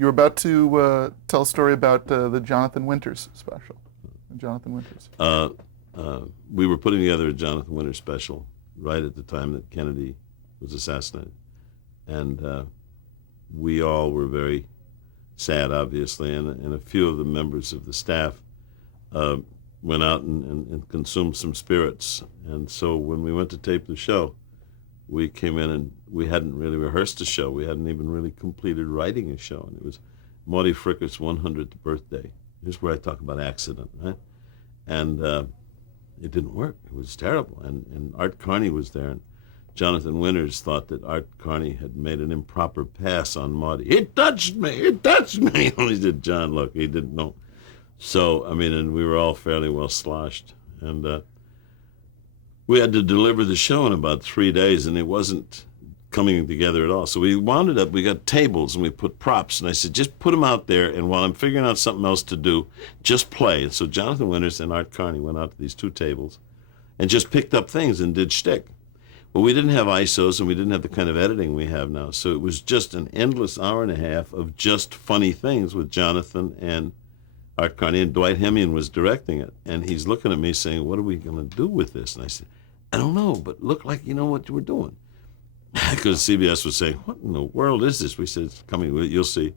You were about to tell a story about the Jonathan Winters special. Jonathan Winters. We were putting together a Jonathan Winters special right at the time that Kennedy was assassinated. And we all were very sad, obviously, and a few of the members of the staff went out and consumed some spirits. And so when we went to tape the show, we came in and we hadn't really rehearsed a show. We hadn't even really completed writing a show. And it was Marty Frickert's 100th birthday. Here's where I talk about accident, right? And it didn't work. It was terrible. And Art Carney was there. And Jonathan Winters thought that Art Carney had made an improper pass on Marty. He touched me. He touched me. He said, John, look, he didn't know. So, I mean, and we were all fairly well sloshed. And we had to deliver the show in about 3 days, and it wasn't coming together at all. So we wound it up. We got tables, and we put props. And I said, just put them out there, and while I'm figuring out something else to do, just play. And so Jonathan Winters and Art Carney went out to these 2 tables and just picked up things and did shtick. Well, we didn't have ISOs, and we didn't have the kind of editing we have now. So it was just an endless hour and a half of just funny things with Jonathan and Art Carney, and Dwight Hemian was directing it. And he's looking at me saying, what are we going to do with this? And I said, I don't know, but look like you know what we're doing. Because CBS was saying, what in the world is this? We said, it's coming, you'll see.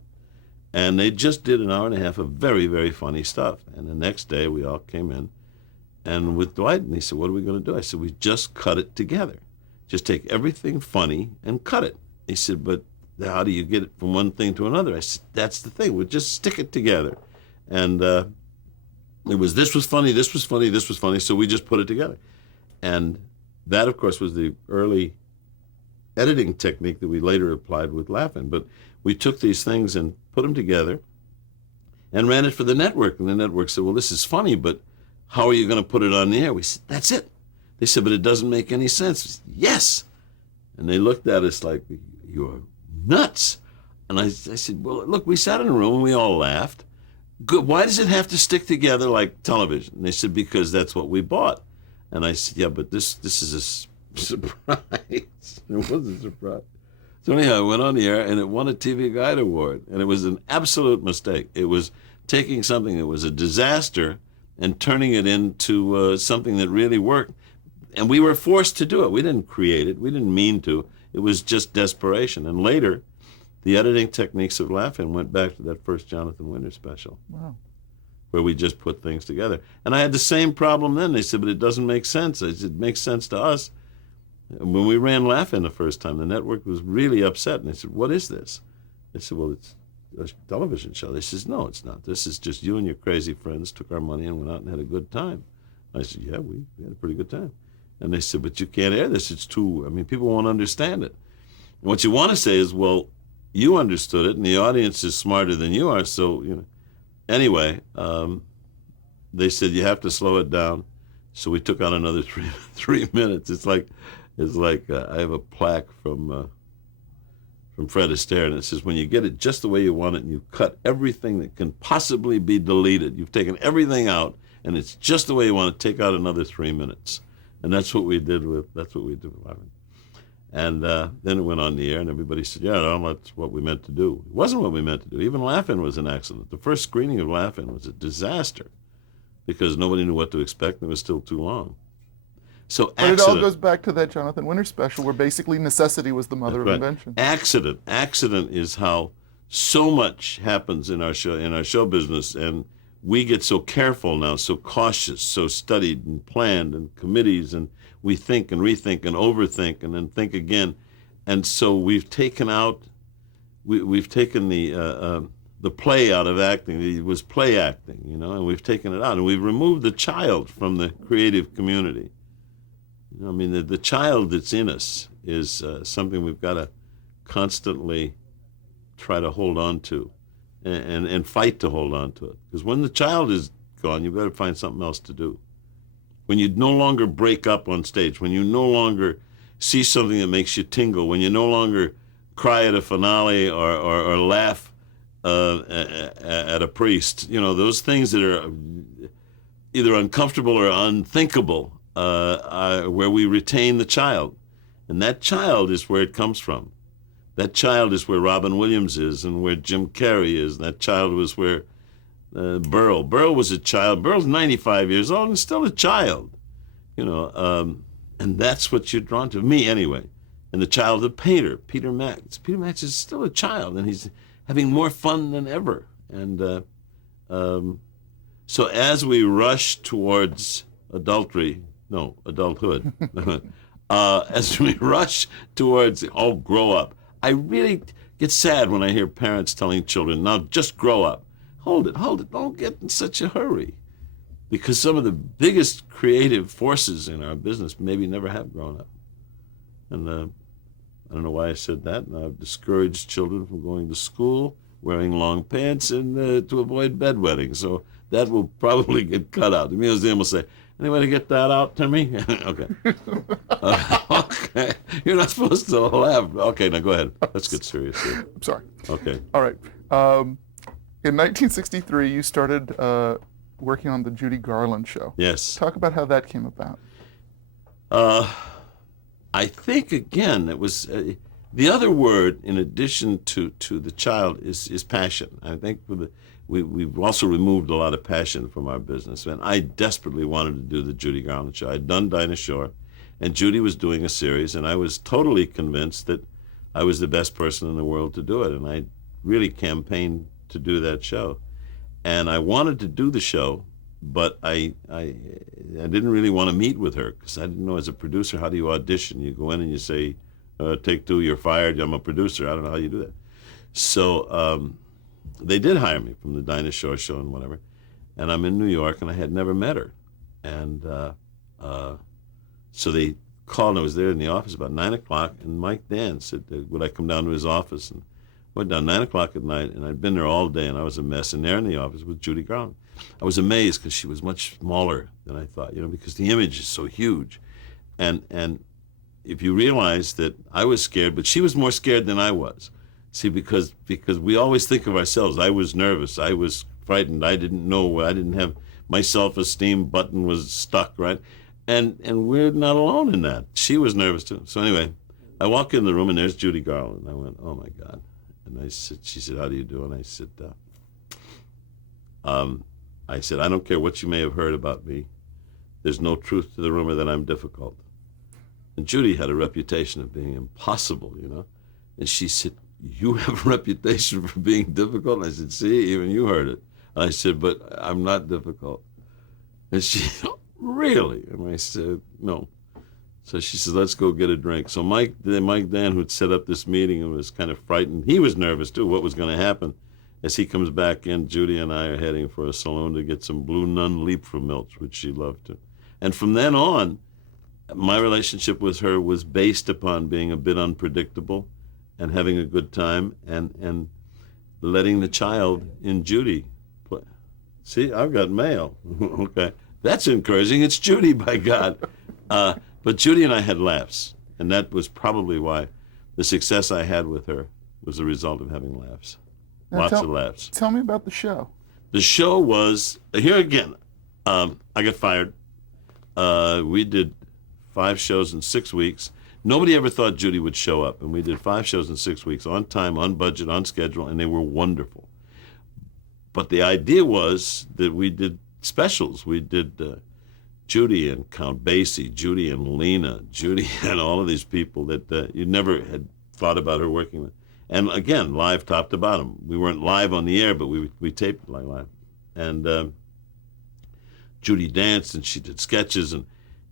And they just did an hour and a half of very, very funny stuff. And the next day, we all came in, and with Dwight, and he said, what are we going to do? I said, we just cut it together. Just take everything funny and cut it. He said, but how do you get it from one thing to another? I said, that's the thing. We'll just stick it together. And it was, this was funny, this was funny, this was funny, so we just put it together. And that, of course, was the early editing technique that we later applied with Laugh-In. But we took these things and put them together and ran it for the network. And the network said, well, this is funny, but how are you going to put it on the air? We said, that's it. They said, but it doesn't make any sense. We said, yes. And they looked at us like, you're nuts. And I said, well, look, we sat in a room and we all laughed. Good. Why does it have to stick together like television? And they said, because that's what we bought. And I said, yeah, but this is a surprise. It was a surprise. So anyhow, I went on the air, and it won a TV Guide Award. And it was an absolute mistake. It was taking something that was a disaster and turning it into something that really worked. And we were forced to do it. We didn't create it. We didn't mean to. It was just desperation. And later, the editing techniques of Laugh-In went back to that first Jonathan Winters special. Wow. Where we just put things together. And I had the same problem then. They said, but it doesn't make sense. I said, it makes sense to us. When we ran Laugh-In the first time, the network was really upset. And they said, what is this? They said, well, it's a television show. They said, no, it's not. This is just you and your crazy friends took our money and went out and had a good time. I said, yeah, we had a pretty good time. And they said, but you can't air this. It's too, people won't understand it. And what you want to say is, well, you understood it, and the audience is smarter than you are, so, Anyway, they said you have to slow it down, so we took out another 3 minutes. It's like I have a plaque from Fred Astaire, and it says when you get it just the way you want it, and you cut everything that can possibly be deleted, you've taken everything out, and it's just the way you want it. Take out another 3 minutes, and that's what we did with Laugh-In. And then it went on the air, and everybody said, yeah, no, that's what we meant to do. It wasn't what we meant to do. Even Laugh-In was an accident. The first screening of Laugh-In was a disaster because nobody knew what to expect, and it was still too long. So But it all goes back to that Jonathan Winters special where basically necessity was the mother of invention. Accident is how so much happens in our show business, and we get so careful now, so cautious, so studied and planned, and committees, and we think and rethink and overthink and then think again. And so we've taken we've taken the play out of acting. It was play acting, and we've taken it out. And we've removed the child from the creative community. The child that's in us is something we've got to constantly try to hold on to and fight to hold on to it. Because when the child is gone, you better find something else to do. When you no longer break up on stage, when you no longer see something that makes you tingle, when you no longer cry at a finale or laugh at a priest, those things that are either uncomfortable or unthinkable, where we retain the child. And that child is where it comes from. That child is where Robin Williams is and where Jim Carrey is. That child was where Burl. Burl was a child. Burl's 95 years old and still a child, you know. And that's what you're drawn to, me anyway. And the child of the painter, Peter Max. Peter Max is still a child, and he's having more fun than ever. And so as we rush towards adulthood, as we rush towards, grow up, I really get sad when I hear parents telling children, now just grow up. Hold it, don't get in such a hurry. Because some of the biggest creative forces in our business maybe never have grown up. And I don't know why I said that. And I've discouraged children from going to school, wearing long pants, and to avoid bedwetting. So that will probably get cut out. The museum will say, anybody get that out to me? Okay. Okay. You're not supposed to laugh. Okay, now go ahead. Let's get serious here. I'm sorry. Okay. All right. In 1963, you started working on the Judy Garland show. Yes. Talk about how that came about. I think, again, it was the other word in addition to the child is passion. I think we've also removed a lot of passion from our business. And I desperately wanted to do the Judy Garland show. I'd done Dinah Shore, and Judy was doing a series, and I was totally convinced that I was the best person in the world to do it. And I really campaigned to do that show. And I wanted to do the show, but I didn't really want to meet with her because I didn't know, as a producer, how do you audition? You go in and you say, take two, you're fired, I'm a producer. I don't know how you do that. So they did hire me from the Dinah Shore show and whatever. And I'm in New York, and I had never met her. And so they called, and I was there in the office about 9 o'clock, and Mike Dan said, would I come down to his office? And went down 9 o'clock at night, and I'd been there all day, and I was a mess. And there in the office with Judy Garland. I was amazed because she was much smaller than I thought, because the image is so huge. And if you realize that I was scared, but she was more scared than I was. See, because we always think of ourselves. I was nervous. I was frightened. I didn't know. I didn't have, my self-esteem button was stuck, right? And we're not alone in that. She was nervous too. So anyway, I walk in the room, and there's Judy Garland. I went, oh my God. And she said, how do you do? And I said, I don't care what you may have heard about me. There's no truth to the rumor that I'm difficult. And Judy had a reputation of being impossible, And she said, you have a reputation for being difficult? And I said, see, even you heard it. And I said, but I'm not difficult. And she said, really? And I said, no. So she said, let's go get a drink. So Mike Dan, who'd set up this meeting and was kind of frightened, he was nervous too, what was going to happen. As he comes back in, Judy and I are heading for a saloon to get some Blue Nun Leap from Milch, which she loved to. And from then on, my relationship with her was based upon being a bit unpredictable and having a good time and letting the child in Judy play. See, I've got mail. Okay. That's encouraging. It's Judy, by God. But Judy and I had laughs, and that was probably why the success I had with her was a result of having laughs. Now Lots of laughs. Tell me about the show. The show was, here again, I got fired. We did 5 shows in 6 weeks. Nobody ever thought Judy would show up, and we did 5 shows in 6 weeks, on time, on budget, on schedule, and they were wonderful. But the idea was that we did specials. We did Judy and Count Basie, Judy and Lena, Judy and all of these people that you never had thought about her working with. And again, live top to bottom. We weren't live on the air, but we taped it like live. And Judy danced, and she did sketches, and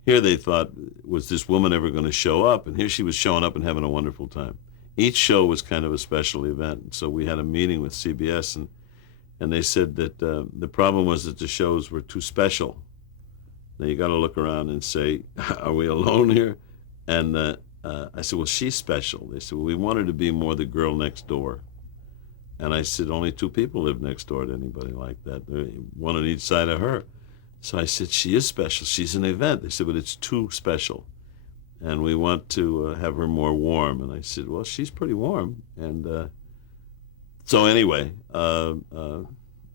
here they thought, was this woman ever going to show up? And here she was showing up and having a wonderful time. Each show was kind of a special event. And so we had a meeting with CBS, and they said that the problem was that the shows were too special. Now you got to look around and say, are we alone here? And I said, well, she's special. They said, well, we want her to be more the girl next door. And I said, only 2 people live next door to anybody like that, one on each side of her. So I said, she is special. She's an event. They said, but it's too special. And we want to have her more warm. And I said, well, she's pretty warm. And so anyway,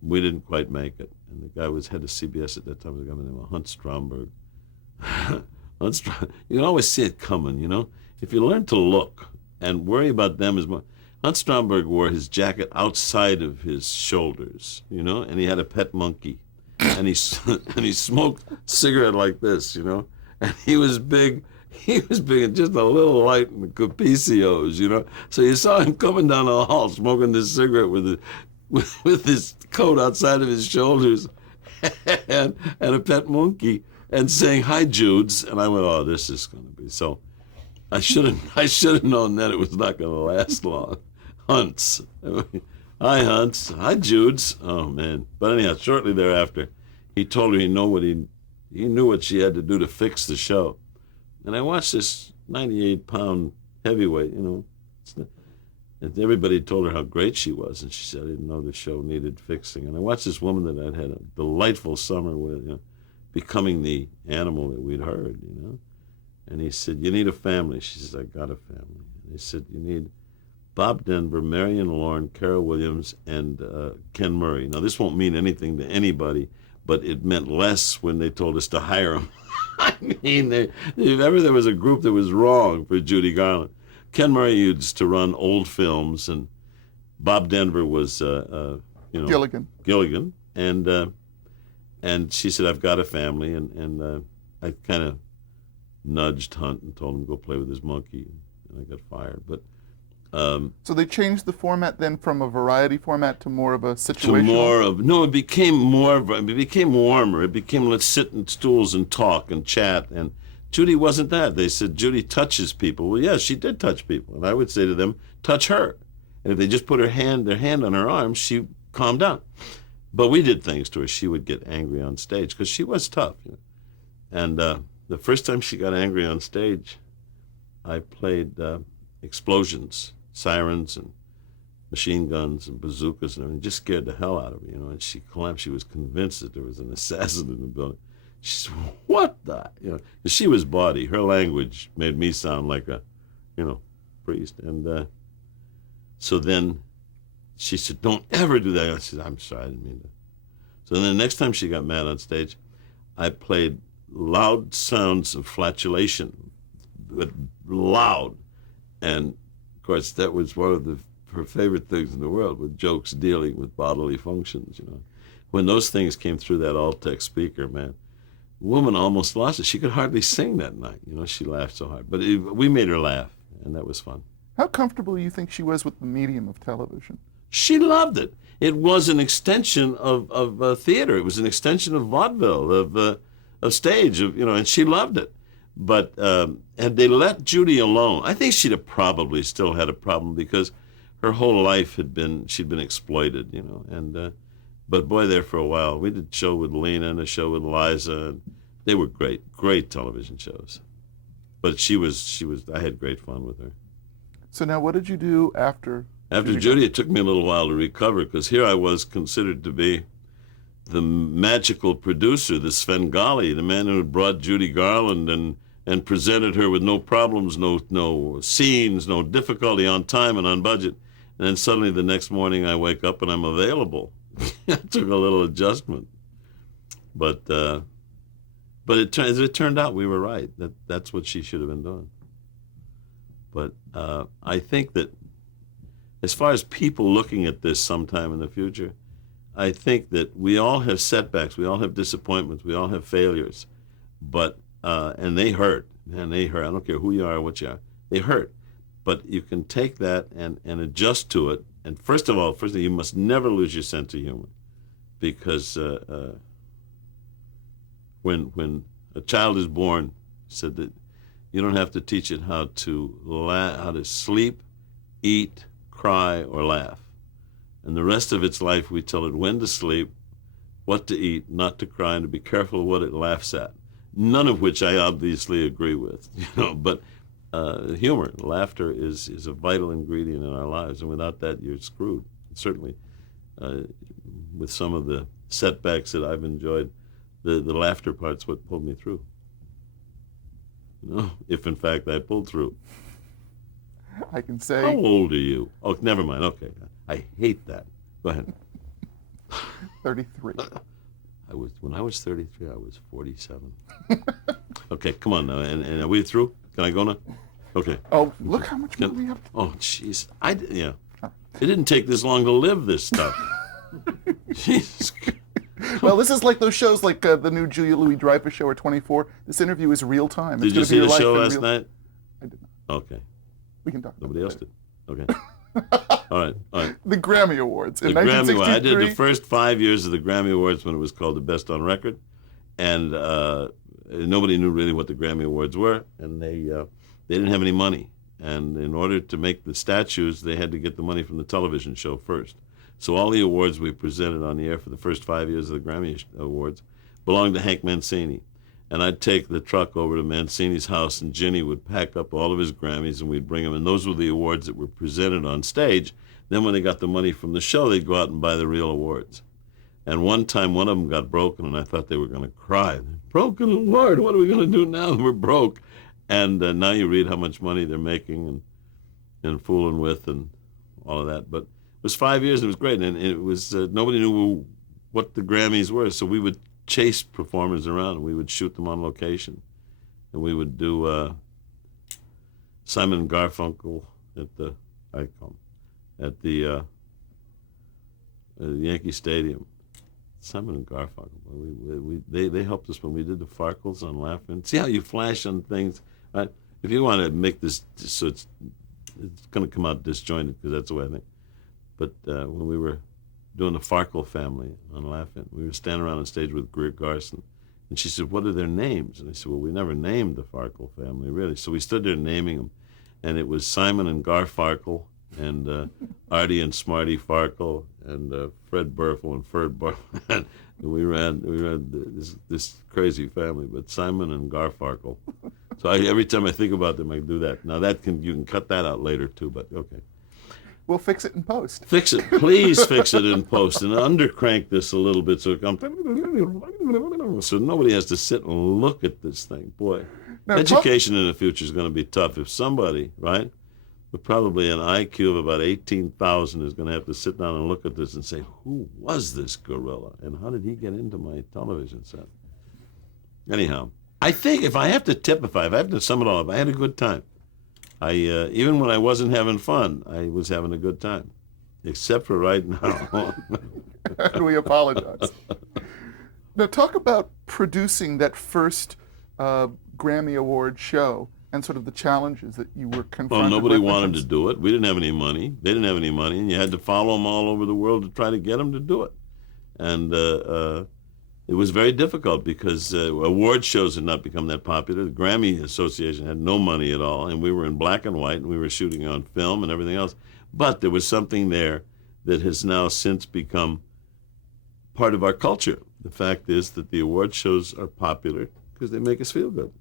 we didn't quite make it. And the guy was head of CBS at that time, was a guy named Hunt Stromberg. You can always see it coming, If you learn to look, and worry about them is more. Hunt Stromberg wore his jacket outside of his shoulders, and he had a pet monkey, and he and he smoked a cigarette like this, and he was big. He was big and just a little light in the Capicios, So you saw him coming down the hall smoking this cigarette with his coat outside of his shoulders, and a pet monkey, and saying, "Hi, Judes," and I went, "Oh, this is going to be so." I should have known that it was not going to last long. Hunts. Hi, Hunts. Hi, Judes. Oh, man. But anyhow, shortly thereafter, he told her he knew what she had to do to fix the show. And I watched this 98-pound heavyweight, and everybody told her how great she was, and she said, "I didn't know the show needed fixing." And I watched this woman that I'd had a delightful summer with, becoming the animal that we'd heard, And he said, "You need a family." She says, "I got a family." And he said, "You need Bob Denver, Marion Lorne, Carol Williams, and Ken Murray." Now, this won't mean anything to anybody, but it meant less when they told us to hire them. I mean, if ever there was a group that was wrong for Judy Garland, Ken Murray used to run old films, and Bob Denver was, Gilligan, and she said, "I've got a family," and I kind of nudged Hunt and told him to go play with his monkey, and I got fired. But so they changed the format then from a variety format to more of a situational? It became warmer. It became, let's sit in stools and talk and chat. And Judy wasn't that. They said, "Judy touches people." Well, yeah, she did touch people. And I would say to them, "Touch her." And if they just put their hand on her arm, she calmed down. But we did things to her. She would get angry on stage because she was tough. And the first time she got angry on stage, I played explosions, sirens, and machine guns and bazookas and everything. Just scared the hell out of her, And she collapsed. She was convinced that there was an assassin in the building. She said, "What the?" 'Cause she was bawdy. Her language made me sound like a, priest. And so then she said, "Don't ever do that." I said, "I'm sorry, I didn't mean to." So then the next time she got mad on stage, I played loud sounds of flatulation, but loud. And, of course, that was one of her favorite things in the world, with jokes dealing with bodily functions, When those things came through that Altec speaker, man, the woman almost lost it. She could hardly sing that night. She laughed so hard. But we made her laugh, and that was fun. How comfortable do you think she was with the medium of television? She loved it. It was an extension of theater. It was an extension of vaudeville, of stage, and she loved it. But had they let Judy alone, I think she'd have probably still had a problem, because her whole life she'd been exploited, And but boy, there for a while, we did a show with Lena and a show with Liza, and they were great television shows. But I had great fun with her. So now, what did you do after? After Judy, it took me a little while to recover, because here I was considered to be the magical producer, the Svengali, the man who had brought Judy Garland and presented her with no problems, no scenes, no difficulty, on time and on budget. And then suddenly the next morning I wake up and I'm available. It took a little adjustment. But as it turned out, we were right. That's what she should have been doing. But I think that as far as people looking at this sometime in the future, I think that we all have setbacks, we all have disappointments, we all have failures, but and they hurt, man, they hurt. I don't care who you are or what you are, they hurt. But you can take that and adjust to it. And first of all, you must never lose your sense of humor, because when a child is born, said that you don't have to teach it how to sleep, eat, cry, or laugh. And the rest of its life, we tell it when to sleep, what to eat, not to cry, and to be careful of what it laughs at. None of which I obviously agree with, but humor, laughter is a vital ingredient in our lives, and without that, you're screwed. Certainly, with some of the setbacks that I've enjoyed, the laughter part's what pulled me through. If in fact I pulled through. I can say. How old are you? Oh, never mind. Okay, I hate that. Go ahead. 33. When I was 33, I was 47. Okay, come on now. And are we through? Can I go now? Okay. Oh, look how much more Can- we have. Oh, jeez. Yeah. It didn't take this long to live this stuff. Jesus. Well, this is like those shows like the new Julia Louis-Dreyfus show or 24. This interview is real time. Did you It's see going to be the your show life in last real. night? I did not. Okay. We can talk about Nobody it else later. did. Okay. All right. All right. The Grammy Awards The in Grammy Award. 1963. I did the first 5 years of the Grammy Awards when it was called the Best on Record, and nobody knew really what the Grammy Awards were, and they didn't have any money. And in order to make the statues, they had to get the money from the television show first. So all the awards we presented on the air for the first 5 years of the Grammy Awards belonged to Hank Mancini. And I'd take the truck over to Mancini's house, and Ginny would pack up all of his Grammys, and we'd bring them. And those were the awards that were presented on stage. Then when they got the money from the show, they'd go out and buy the real awards. And one time, one of them got broken, and I thought they were going to cry. Broken, Lord, what are we going to do now? We're broke. And now you read how much money they're making and fooling with and all of that. But it was 5 years, and it was great. And it was nobody knew what the Grammys were, so we would chase performers around, and we would shoot them on location. And we would do Simon and Garfunkel at the Yankee Stadium. Simon and Garfunkel. They helped us when we did the Farkles on Laughing. See how you flash on things, right? If you want to make this so it's going to come out disjointed, because that's the way I think. But when we were doing the Farkle family on Laughing, we were standing around on stage with Greer Garson, and she said, "What are their names?" And I said, "Well, we never named the Farkle family, really." So we stood there naming them, and it was Simon and Garfarkle, and Artie and Smarty Farkle, and Fred Burfel and Ferd Burfel. And we ran this crazy family, but Simon and Garfarkle. So every time I think about them, I do that. Now you can cut that out later too, but okay. We'll fix it in post. Fix it, please fix it in post, and undercrank this a little bit so it comes, so nobody has to sit and look at this thing. Boy, Now, education in the future is going to be tough. If somebody, right, with probably an IQ of about 18,000 is going to have to sit down and look at this and say, who was this gorilla, and how did he get into my television set? Anyhow, I think if I have to sum it all up, I had a good time. Even when I wasn't having fun, I was having a good time, except for right now. And we apologize. Now, talk about producing that first Grammy Award show and sort of the challenges that you were confronted Well, nobody with. wanted to do it. We didn't have any money. They didn't have any money, and you had to follow them all over the world to try to get them to do it. And it was very difficult because award shows had not become that popular. The Grammy Association had no money at all, and we were in black and white, and we were shooting on film and everything else. But there was something there that has now since become part of our culture. The fact is that the award shows are popular because they make us feel good.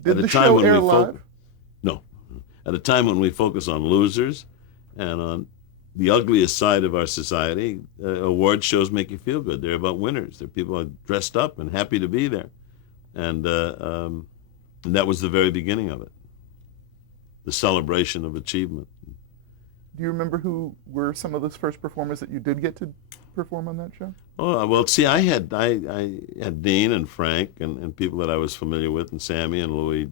Did the show air live? No. At a time when we focus on losers and on the ugliest side of our society, award shows make you feel good. They're about winners. They're people who are dressed up and happy to be there. And that was the very beginning of it, the celebration of achievement. Do you remember who were some of those first performers that you did get to perform on that show? Oh, well, see, I had Dean and Frank and people that I was familiar with, and Sammy and Louis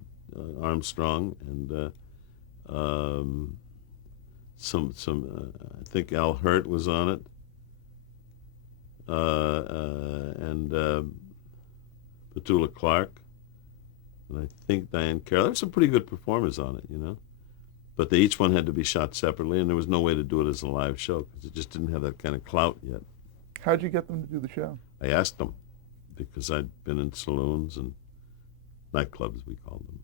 Armstrong, and I think Al Hurt was on it, and Petula Clark, and I think Diane Carroll. There were some pretty good performers on it, you know. But each one had to be shot separately, and there was no way to do it as a live show because it just didn't have that kind of clout yet. How'd you get them to do the show? I asked them because I'd been in saloons and nightclubs, we called them,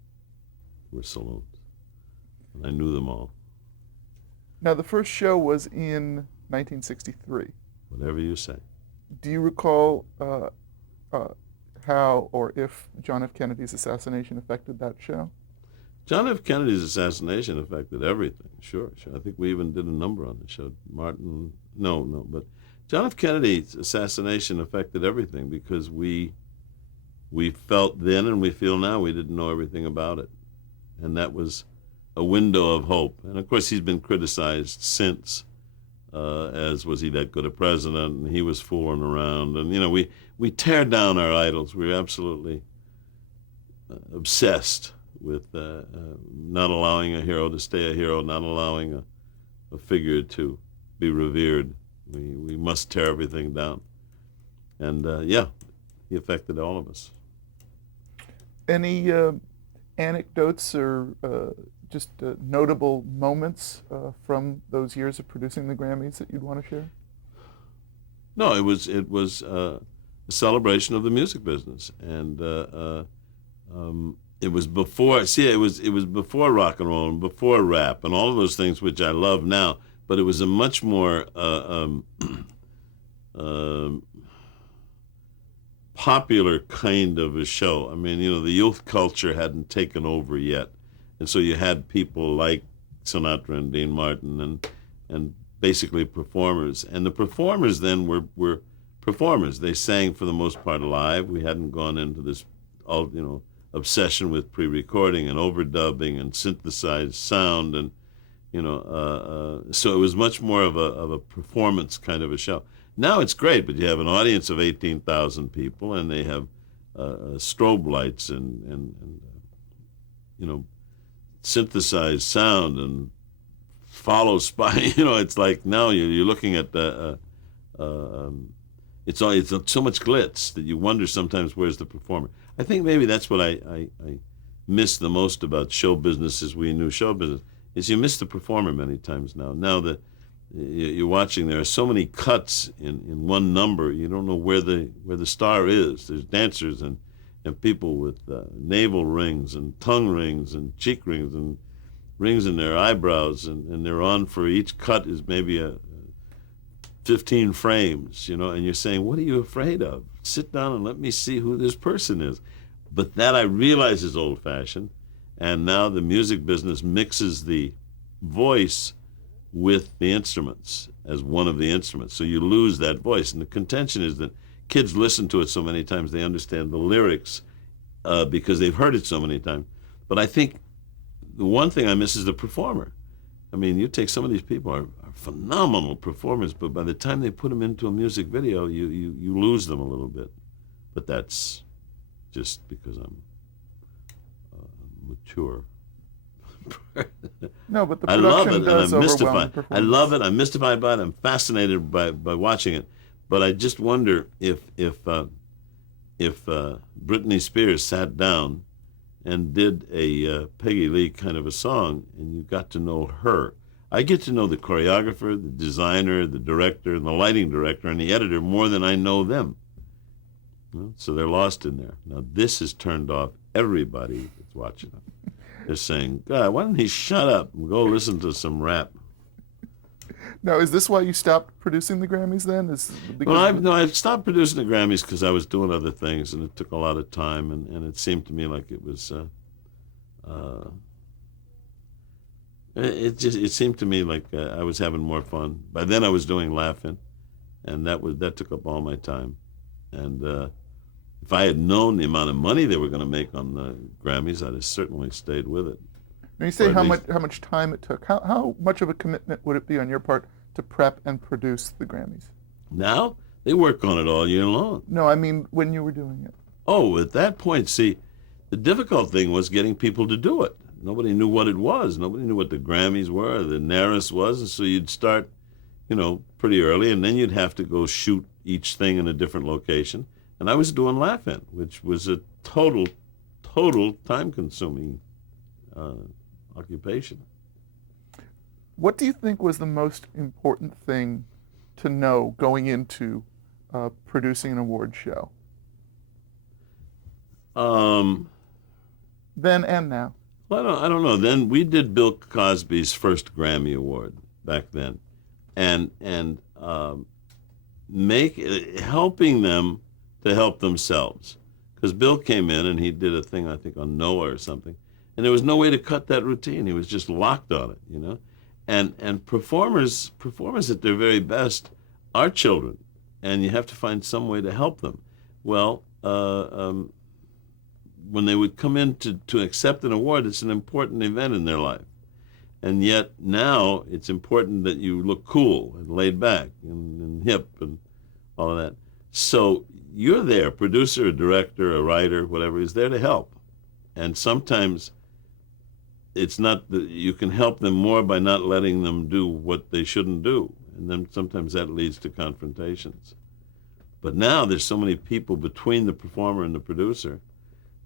were saloons, and I knew them all. Now, the first show was in 1963. Whatever you say. Do you recall how or if John F. Kennedy's assassination affected that show? John F. Kennedy's assassination affected everything. Sure. I think we even did a number on the show. But John F. Kennedy's assassination affected everything because we felt then and we feel now we didn't know everything about it. And that was a window of hope. And of course, he's been criticized since, as was he that good a president, and he was fooling around. And, you know, we tear down our idols. We're absolutely obsessed not allowing a hero to stay a hero, not allowing a figure to be revered. We must tear everything down. And yeah, he affected all of us. Any anecdotes or just notable moments from those years of producing the Grammys that you'd want to share? No, it was a celebration of the music business, and it was before. See, it was before rock and roll and before rap and all of those things which I love now. But it was a much more popular kind of a show. I mean, the youth culture hadn't taken over yet, and so you had people like Sinatra and Dean Martin and basically performers. And the performers then were performers. They sang for the most part live. We hadn't gone into this, obsession with pre-recording and overdubbing and synthesized sound, and so it was much more of a performance kind of a show. Now it's great, but you have an audience of 18,000 people, and they have strobe lights and synthesized sound and follow spy. It's like now you're looking at it's so much glitz that you wonder sometimes where's the performer. I think maybe that's what I miss the most about show business as we knew show business, is you miss the performer many times now. Now that you're watching, there are so many cuts in one number, you don't know where the star is. There's dancers and people with navel rings and tongue rings and cheek rings and rings in their eyebrows, and they're on for each cut is maybe a 15 frames, and you're saying, what are you afraid of? Sit down and let me see who this person is. But that I realize is old-fashioned, and now the music business mixes the voice with the instruments as one of the instruments, so you lose that voice. And the contention is that kids listen to it so many times they understand the lyrics because they've heard it so many times. But I think the one thing I miss is the performer. I mean, you take some of these people are phenomenal performers, but by the time they put them into a music video, you lose them a little bit. But that's just because I'm mature. No, but the I love it, production and does I'm overwhelm the mystified. performance. I love it. I'm mystified by it. I'm fascinated by watching it. But I just wonder if Britney Spears sat down and did a Peggy Lee kind of a song, and you got to know her. I get to know the choreographer, the designer, the director, and the lighting director, and the editor more than I know them. So they're lost in there. Now this has turned off everybody that's watching them. They're saying, God, why don't he shut up and go listen to some rap? Now, is this why you stopped producing the Grammys then? I stopped producing the Grammys because I was doing other things, and it took a lot of time, and it seemed to me like it was, it seemed to me like I was having more fun. By then I was doing Laugh-In, and that took up all my time. And if I had known the amount of money they were going to make on the Grammys, I'd have certainly stayed with it. When you say how much time it took, how much of a commitment would it be on your part to prep and produce the Grammys? Now they work on it all year long. No, I mean when you were doing it. Oh, at that point, see, the difficult thing was getting people to do it. Nobody knew what it was. Nobody knew what the Grammys were, the NARAS was, and so you'd start, pretty early, and then you'd have to go shoot each thing in a different location. And I was doing Laugh-In, which was a total time-consuming occupation. What do you think was the most important thing to know going into producing an award show? Then and now. Well, I don't know. Then we did Bill Cosby's first Grammy Award back then, and helping them to help themselves, because Bill came in and he did a thing I think on Noah or something, and there was no way to cut that routine. He was just locked on it, And performers at their very best are children, and you have to find some way to help them. Well, when they would come in to accept an award, it's an important event in their life. And yet now it's important that you look cool and laid back and hip and all of that. So you're there, producer, a director, a writer, whatever, is there to help. And sometimes it's not that you can help them more by not letting them do what they shouldn't do, and then sometimes that leads to confrontations. But now there's so many people between the performer and the producer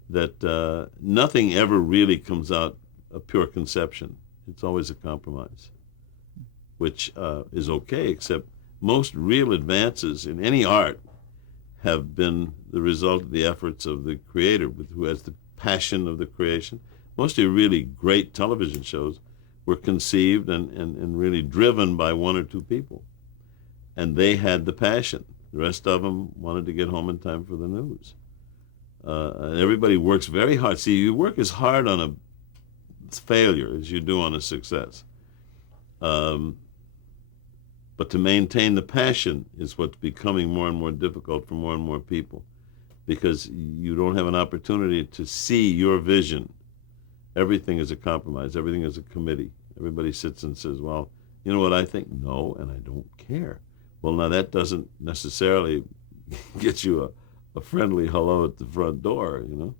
that nothing ever really comes out a pure conception. It's always a compromise, which is okay, except most real advances in any art have been the result of the efforts of the creator, who has the passion of the creation. Most of the really great television shows were conceived and really driven by one or two people, and they had the passion. The rest of them wanted to get home in time for the news. And everybody works very hard. See, you work as hard on a failure as you do on a success. But to maintain the passion is what's becoming more and more difficult for more and more people, because you don't have an opportunity to see your vision. Everything is a compromise. Everything is a committee. Everybody sits and says, well, you know what I think? No, and I don't care. Well, now that doesn't necessarily get you a friendly hello at the front door, you know.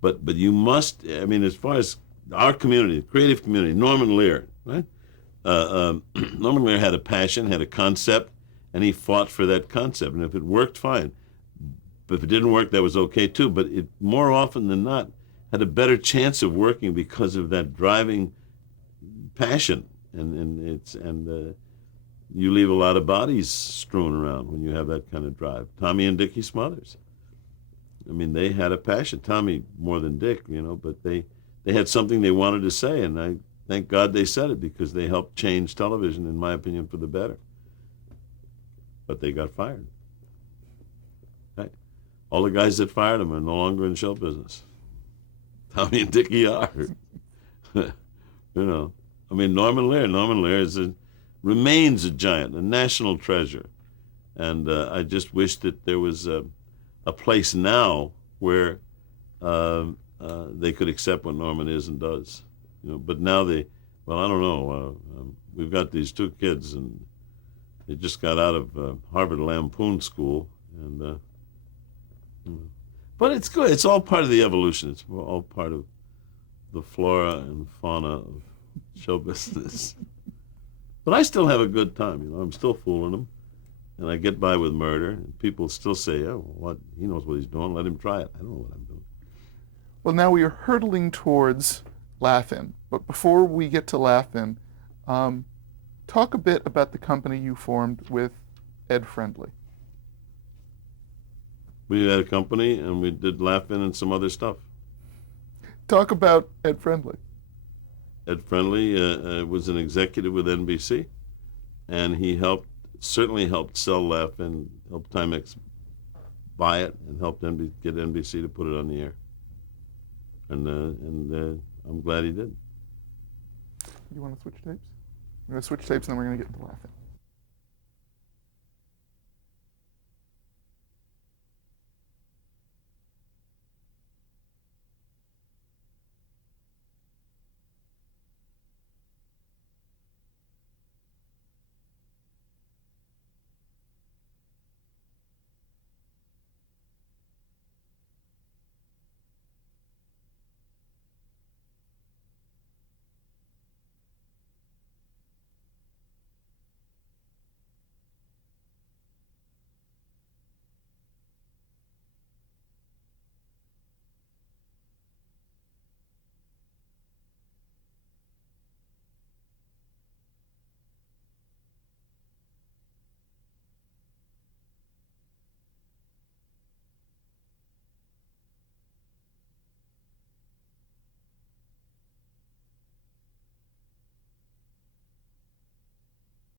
But you must, I mean, as far as our community, the creative community, Norman Lear, right? Norman Lear had a passion, had a concept, and he fought for that concept. And if it worked, fine. But if it didn't work, that was okay too. But it, more often than not, had a better chance of working because of that driving passion. And you leave a lot of bodies strewn around when you have that kind of drive. Tommy and Dickie Smothers. I mean, they had a passion. Tommy more than Dick, you know, but they had something they wanted to say, and I thank God they said it, because they helped change television, in my opinion, for the better. But they got fired. Right? All the guys that fired them are no longer in show business. Tommy and Dickie are. You know, I mean, Norman Lear remains a giant, a national treasure. And I just wish that there was a place now where they could accept what Norman is and does. You know, but now I don't know. We've got these two kids, and they just got out of Harvard Lampoon School, and you know. But it's good. It's all part of the evolution. It's all part of the flora and fauna of show business. But I still have a good time. You know, I'm still fooling them, and I get by with murder. And people still say, "Oh, what? He knows what he's doing. Let him try it." I don't know what I'm doing. Well, now we are hurtling towards Laugh-In. But before we get to Laugh-In, talk a bit about the company you formed with Ed Friendly. We had a company, and we did Laugh-In and some other stuff. Talk about Ed Friendly. Ed Friendly was an executive with NBC, and he certainly helped sell Laugh-In, helped Timex buy it, and helped get NBC to put it on the air. And I'm glad he did. You want to switch tapes? We're going to switch tapes, and then we're going to get into Laugh-In.